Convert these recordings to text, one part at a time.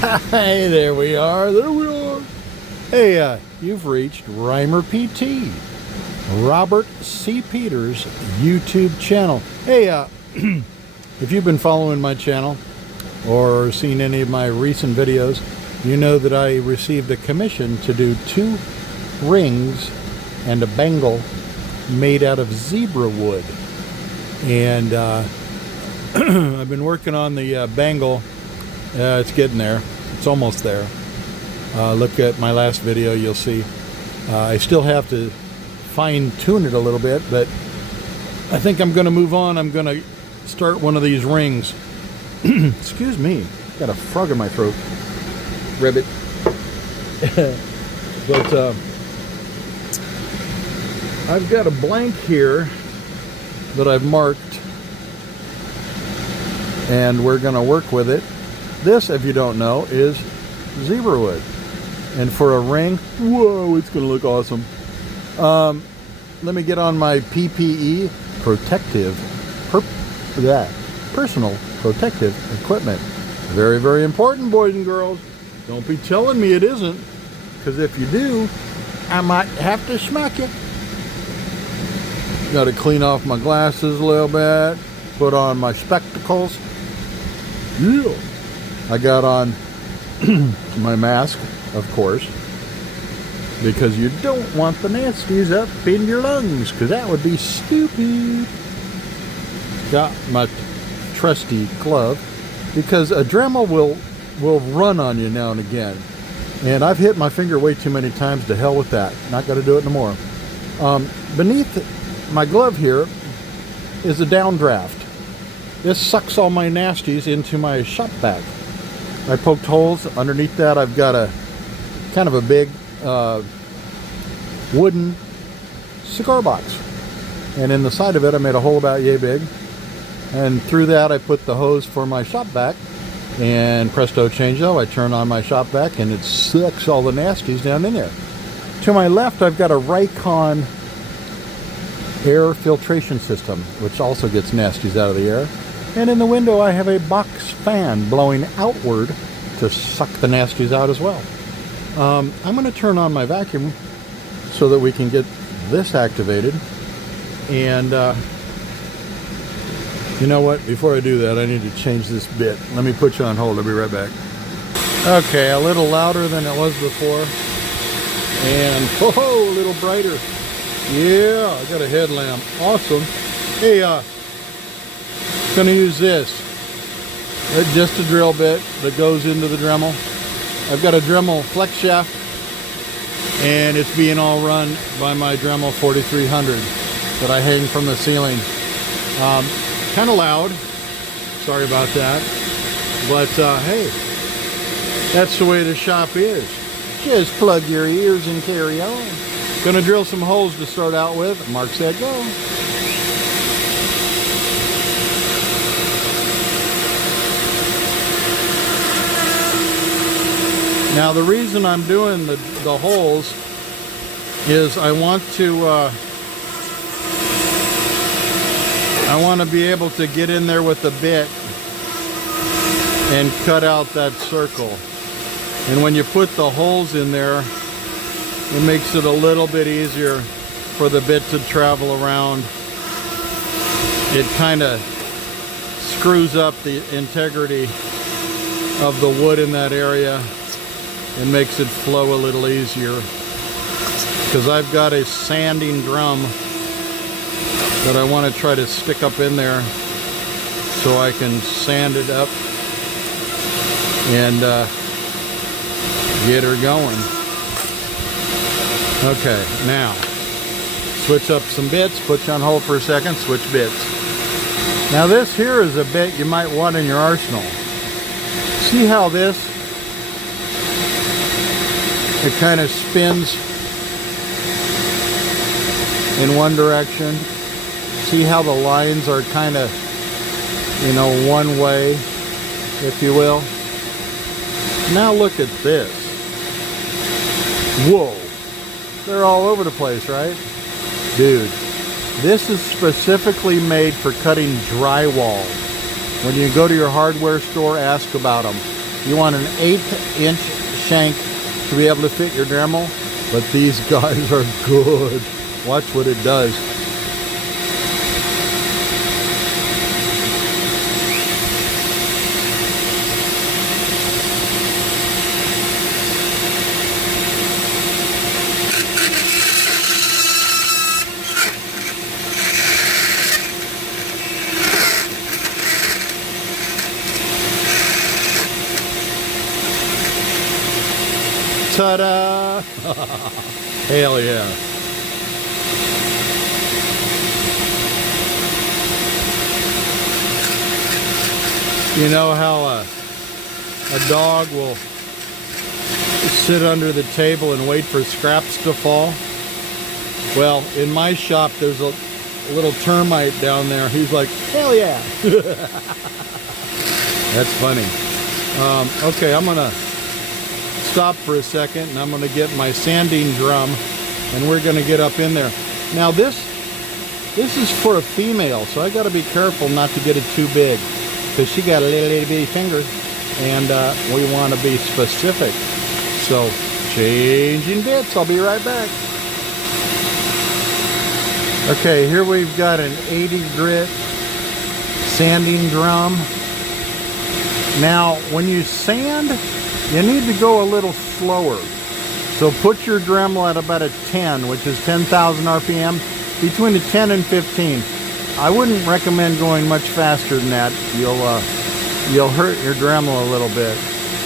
Hey, there we are. There we are. Hey, you've reached Rhymer PT, Robert C. Peters' YouTube channel. Hey, if you've been following my channel or seen any of my recent videos, you know that I received a commission to do 2 rings and a bangle made out of zebra wood. And I've been working on the bangle. It's getting there. It's almost there. Look at my last video, you'll see. I still have to fine-tune it a little bit, but I think I'm going to move on. I'm going to start one of these rings. Excuse me. Got a frog in my throat. Ribbit. But I've got a blank here that I've marked, and we're going to work with it. This, if you don't know, is zebra wood. And for a ring, whoa, it's going to look awesome. Let me get on my PPE, personal protective equipment. Very, very important, boys and girls. Don't be telling me it isn't, because if you do, I might have to smack you. Got to clean off my glasses a little bit, put on my spectacles. Yeah. I got on my mask, of course, because you don't want the nasties up in your lungs, because that would be stupid. Got my trusty glove, because a Dremel will run on you now and again. And I've hit my finger way too many times. To hell with that. Not going to do it no more. Beneath my glove here is a downdraft. This sucks all my nasties into my shop vac. I poked holes. Underneath that I've got a kind of a big wooden cigar box. And in the side of it I made a hole about yay big. And through that I put the hose for my shop vac. And presto changeo, I turn on my shop vac and it sucks all the nasties down in there. To my left I've got a Raycon air filtration system, which also gets nasties out of the air. And in the window I have a box fan blowing outward to suck the nasties out as well. I'm going to turn on my vacuum so that we can get this activated. And you know what? Before I do that, I need to change this bit. Let me put you on hold. I'll be right back. Okay, a little louder than it was before. And whoa, a little brighter. Yeah, I got a headlamp. Awesome. Hey, gonna use this. Just a drill bit that goes into the Dremel. I've got a Dremel flex shaft, and it's being all run by my Dremel 4300 that I hang from the ceiling. Kind of loud. Sorry about that. But hey, that's the way the shop is. Just plug your ears and carry on. Gonna drill some holes to start out with. Mark, set, go. Now the reason I'm doing the holes is I want to be able to get in there with the bit and cut out that circle. And when you put the holes in there, it makes it a little bit easier for the bit to travel around. It kind of screws up the integrity of the wood in that area and makes it flow a little easier. Because I've got a sanding drum that I want to try to stick up in there so I can sand it up and get her going. Okay, now switch up some bits, put you on hold for a second, switch bits. Now this here is a bit you might want in your arsenal. See how this, it kind of spins in one direction. See how the lines are kind of, you know, one way, if you will. Now look at this. Whoa. They're all over the place, right? Dude, this is specifically made for cutting drywall. When you go to your hardware store, ask about them. You want an 1/8" shank to be able to fit your Dremel, but these guys are good. Watch what it does. Ta-da! Hell yeah. You know how a dog will sit under the table and wait for scraps to fall? Well, in my shop, there's a little termite down there. He's like, hell yeah. That's funny. Okay, I'm gonna stop for a second and I'm gonna get my sanding drum and we're gonna get up in there. Now this is for a female, so I gotta be careful not to get it too big because she got a little bitty fingers and we want to be specific. So changing bits, I'll be right back. Okay, here we've got an 80 grit sanding drum. Now when you sand, you need to go a little slower. So put your Dremel at about a 10, which is 10,000 RPM, between a 10 and 15. I wouldn't recommend going much faster than that. You'll hurt your Dremel a little bit.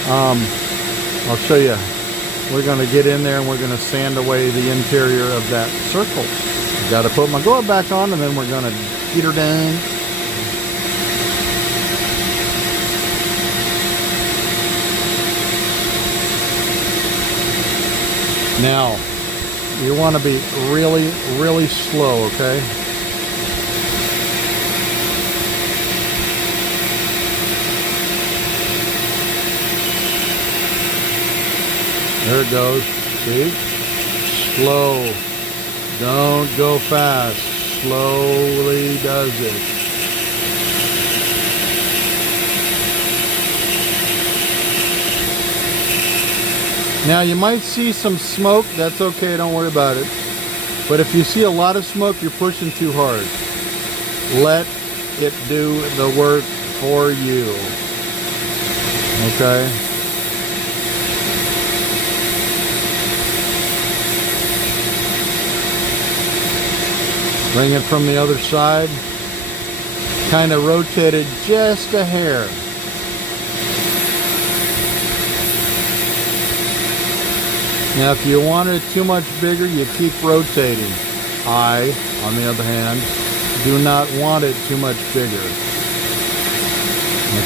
I'll show you. We're going to get in there and we're going to sand away the interior of that circle. Got to put my glove back on and then we're going to get her done. Now, you want to be really, really slow, okay? There it goes. See? Slow. Don't go fast. Slowly does it. Now you might see some smoke. That's okay, don't worry about it. But if you see a lot of smoke, you're pushing too hard. Let it do the work for you. Okay? Bring it from the other side. Kind of rotate it just a hair. Now if you want it too much bigger, you keep rotating. I, on the other hand, do not want it too much bigger.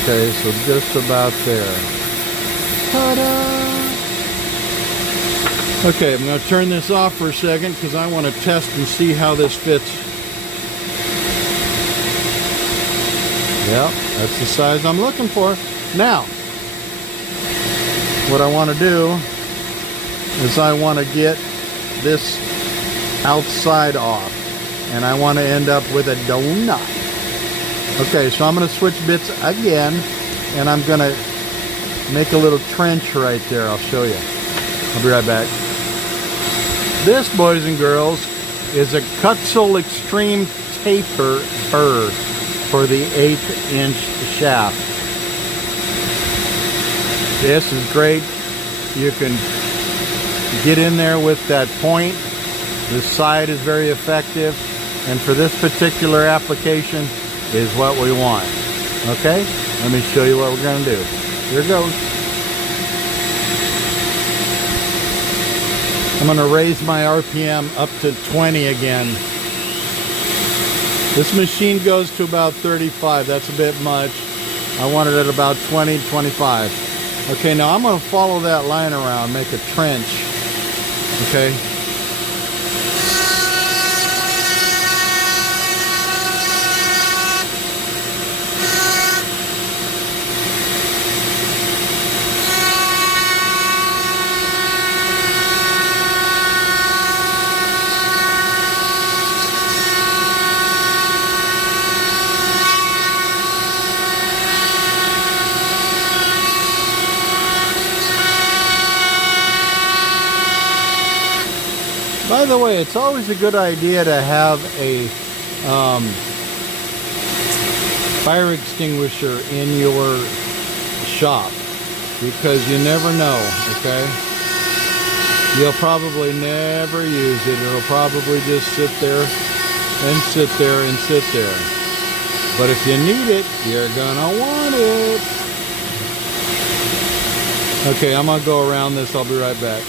Okay, so just about there. Ta-da! Okay, I'm going to turn this off for a second because I want to test and see how this fits. Yep, that's the size I'm looking for. Now, what I want to do is I want to get this outside off and I want to end up with a donut. Okay, so I'm going to switch bits again and I'm going to make a little trench right there. I'll show you. I'll be right back. This, boys and girls, is a Cutzel Extreme Taper burr for the 1/8" shaft. This is great. You can get in there with that point. The side is very effective, and for this particular application is what we want. Okay, let me show you what we're going to do. Here goes. I'm going to raise my RPM up to 20 again. This machine goes to about 35. That's a bit much. I want it at about 20, 25. Okay, now I'm going to follow that line around, make a trench. Okay. By the way, it's always a good idea to have a fire extinguisher in your shop, because you never know, okay? You'll probably never use it. It'll probably just sit there and sit there and sit there. But if you need it, you're gonna want it. Okay, I'm gonna go around this. I'll be right back.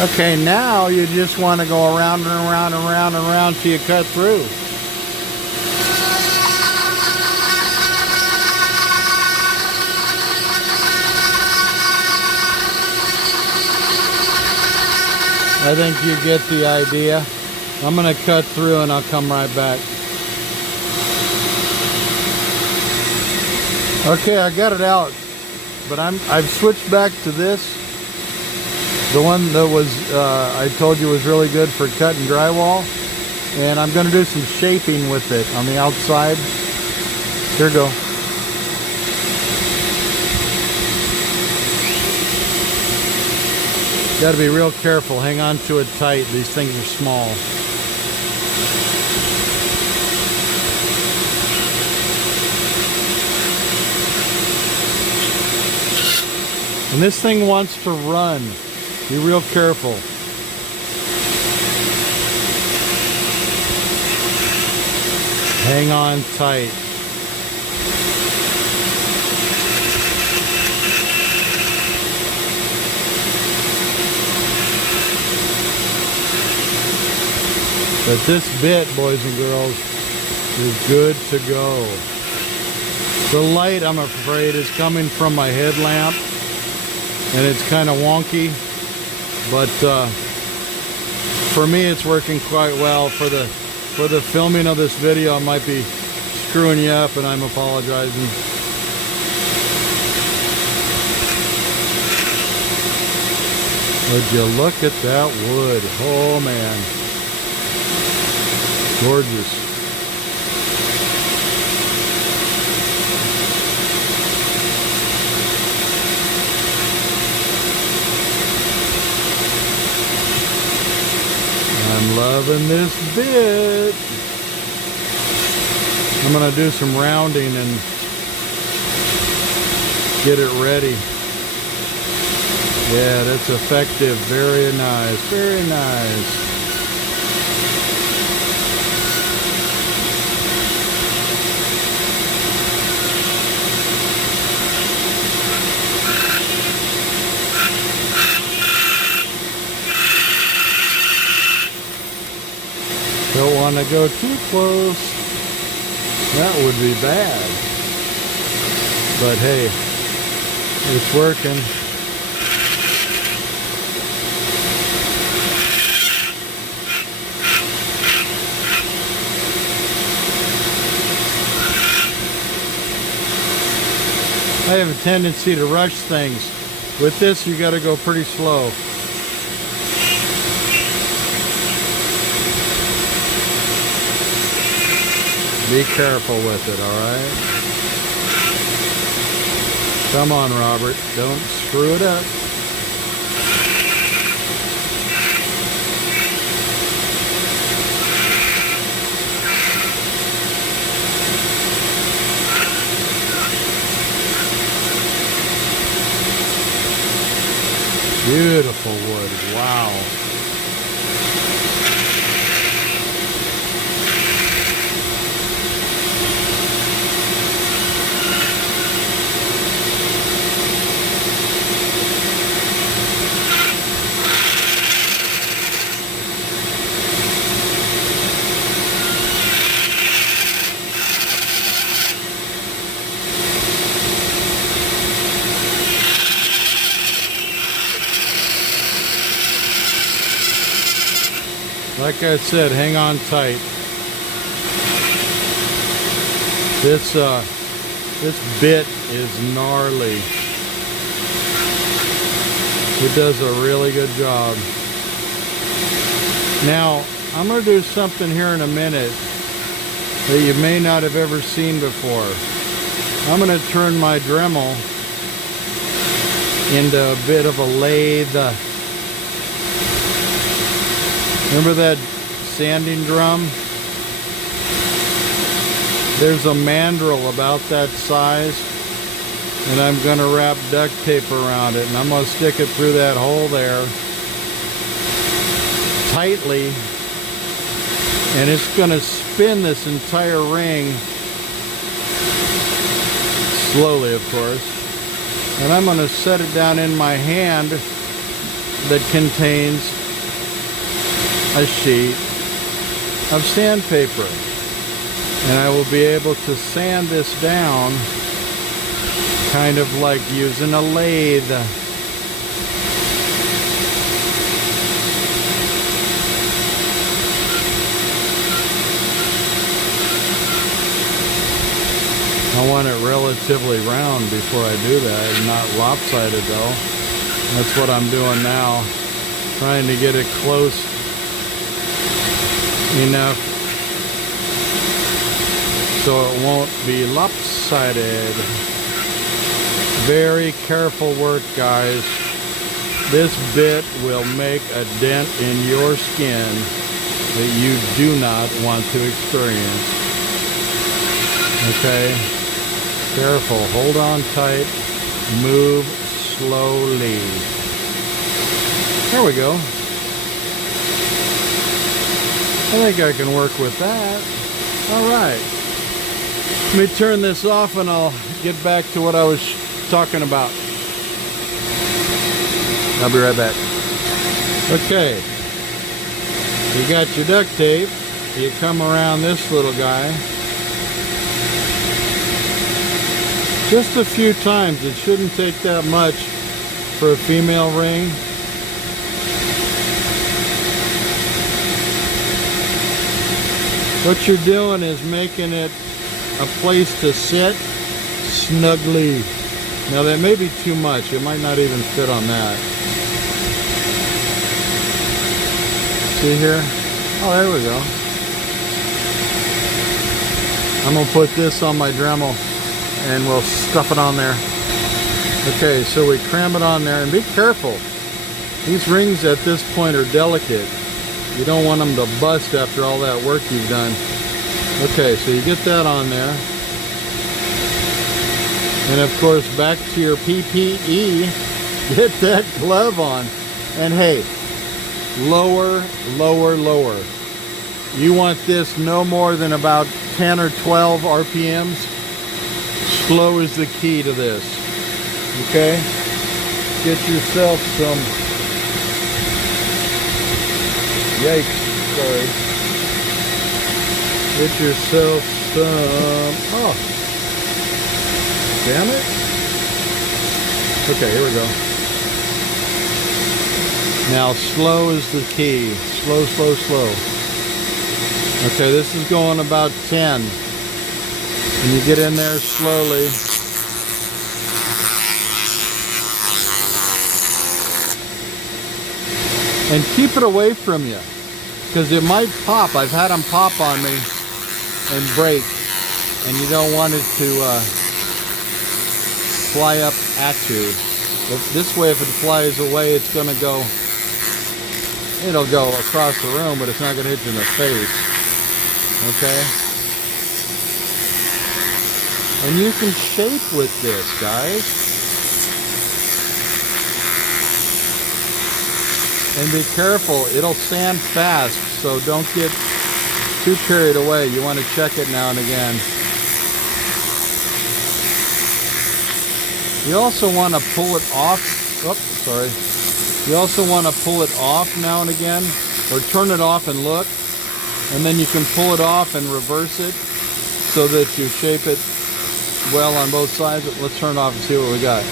Okay, now you just want to go around and around and around and around till you cut through. I think you get the idea. I'm going to cut through and I'll come right back. Okay, I got it out, but I've switched back to this. The one that was, I told you was really good for cutting drywall. And I'm going to do some shaping with it on the outside. Here we go. Got to be real careful. Hang on to it tight. These things are small. And this thing wants to run. Be real careful. Hang on tight. But this bit, boys and girls, is good to go. The light, I'm afraid, is coming from my headlamp, and it's kind of wonky. But for me, it's working quite well. For the filming of this video, I might be screwing you up, and I'm apologizing. Would you look at that wood? Oh man, gorgeous. I'm loving this bit. I'm going to do some rounding and get it ready. Yeah, that's effective. Very nice. Very nice. Don't want to go too close. That would be bad. But hey, it's working. I have a tendency to rush things. With this, you got to go pretty slow. Be careful with it, all right? Come on, Robert. Don't screw it up. Beautiful wood. Wow. Like I said, hang on tight. This bit is gnarly. It does a really good job. Now, I'm going to do something here in a minute that you may not have ever seen before. I'm going to turn my Dremel into a bit of a lathe Remember that sanding drum? There's a mandrel about that size, and I'm going to wrap duct tape around it, and I'm going to stick it through that hole there tightly, and it's going to spin this entire ring slowly, of course, and I'm going to set it down in my hand that contains a sheet of sandpaper, and I will be able to sand this down kind of like using a lathe. I want it relatively round before I do that, and not lopsided though. That's what I'm doing now, trying to get it close enough so it won't be lopsided. Very careful work, guys. This bit will make a dent in your skin that you do not want to experience. Okay? Careful. Hold on tight. Move slowly. There we go. I think I can work with that. All right. Let me turn this off and I'll get back to what I was talking about. I'll be right back. Okay. You got your duct tape. You come around this little guy. Just a few times. It shouldn't take that much for a female ring. What you're doing is making it a place to sit snugly. Now that may be too much. It might not even fit on that. See here? Oh, there we go. I'm going to put this on my Dremel and we'll stuff it on there. Okay, so we cram it on there, and be careful. These rings at this point are delicate. You don't want them to bust after all that work you've done. Okay, so you get that on there. And of course, back to your PPE, get that glove on. And hey, lower, lower, lower. You want this no more than about 10 or 12 RPMs. Slow is the key to this. Okay? Get yourself some... Yikes, sorry. Get yourself some... Oh. Damn it. Okay, here we go. Now, slow is the key. Slow, slow, slow. Okay, this is going about 10. And you get in there slowly. And keep it away from you, because it might pop. I've had them pop on me and break, and you don't want it to fly up at you. This way, if it flies away, it's going to go, it'll go across the room, but it's not going to hit you in the face. Okay? And you can shape with this, guys. And be careful, it'll sand fast, so don't get too carried away. You want to check it now and again. You also want to pull it off. Oops, sorry. You also want to pull it off now and again, or turn it off and look. And then you can pull it off and reverse it so that you shape it well on both sides. Let's turn it off and see what we got.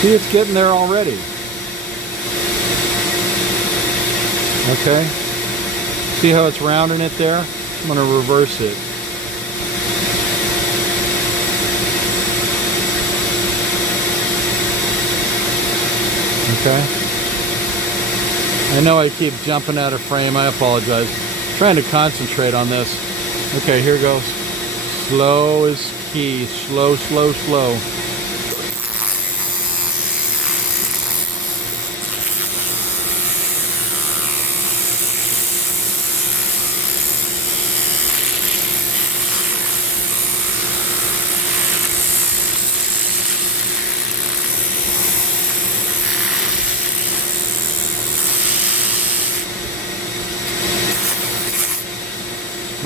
See, it's getting there already. Okay. See how it's rounding it there? I'm going to reverse it. Okay. I know I keep jumping out of frame. I apologize. I'm trying to concentrate on this. Okay, here goes. Slow is key. Slow, slow, slow.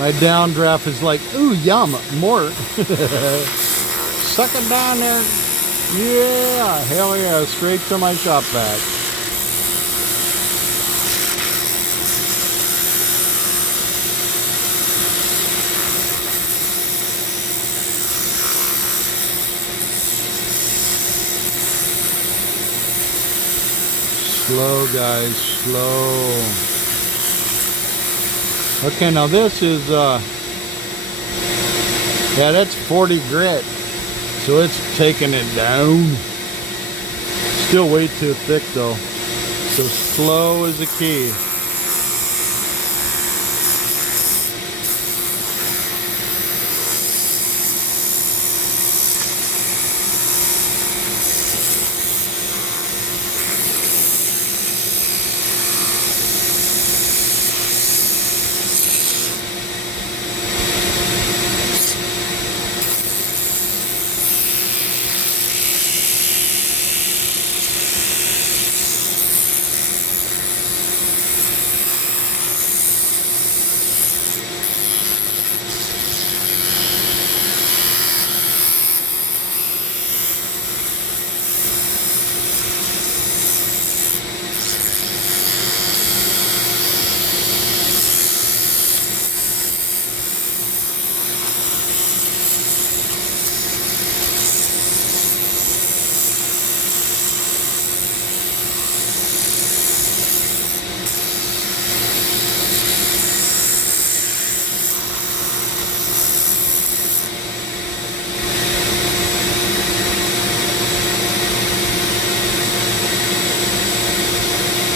My downdraft is like, ooh, yum, more. Suck it down there. Yeah, hell yeah, straight to my shop vac. Slow, guys, slow. Okay, now this is, yeah, that's 40 grit. So it's taking it down. Still way too thick though. So slow is the key.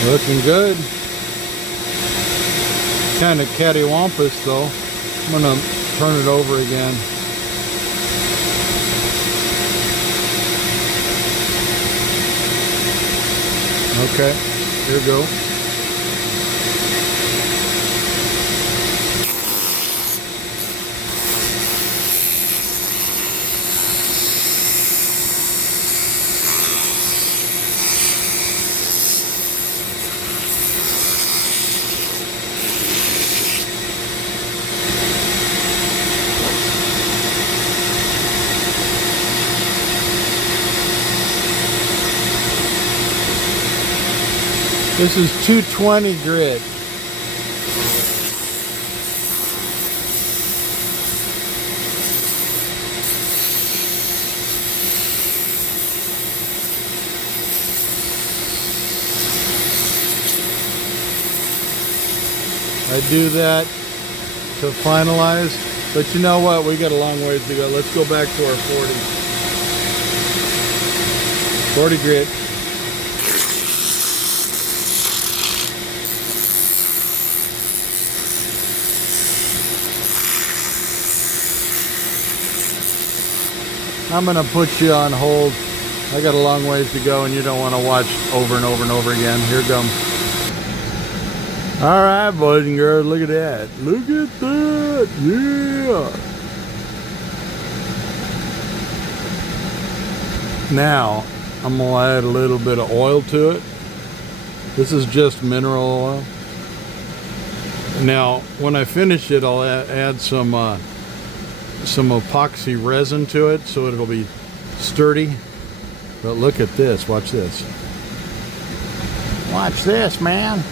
Looking good. Kind of cattywampus though. I'm gonna turn it over again. Okay, here we go. This is 220 grit. I do that to finalize, but you know what? We got a long ways to go. Let's go back to our 40. 40 grit. I'm gonna put you on hold. I got a long ways to go and you don't want to watch over and over and over again. Here it comes. All right, boys and girls, look at that. Look at that, yeah. Now, I'm gonna add a little bit of oil to it. This is just mineral oil. Now, when I finish it, I'll add some epoxy resin to it so it'll be sturdy. But look at this, watch this. Watch this, man.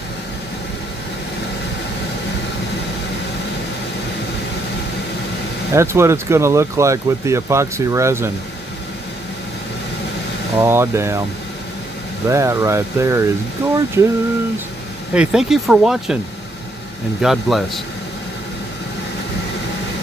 That's what it's going to look like with the epoxy resin. Aw, damn. That right there is gorgeous. Hey, thank you for watching, and God bless.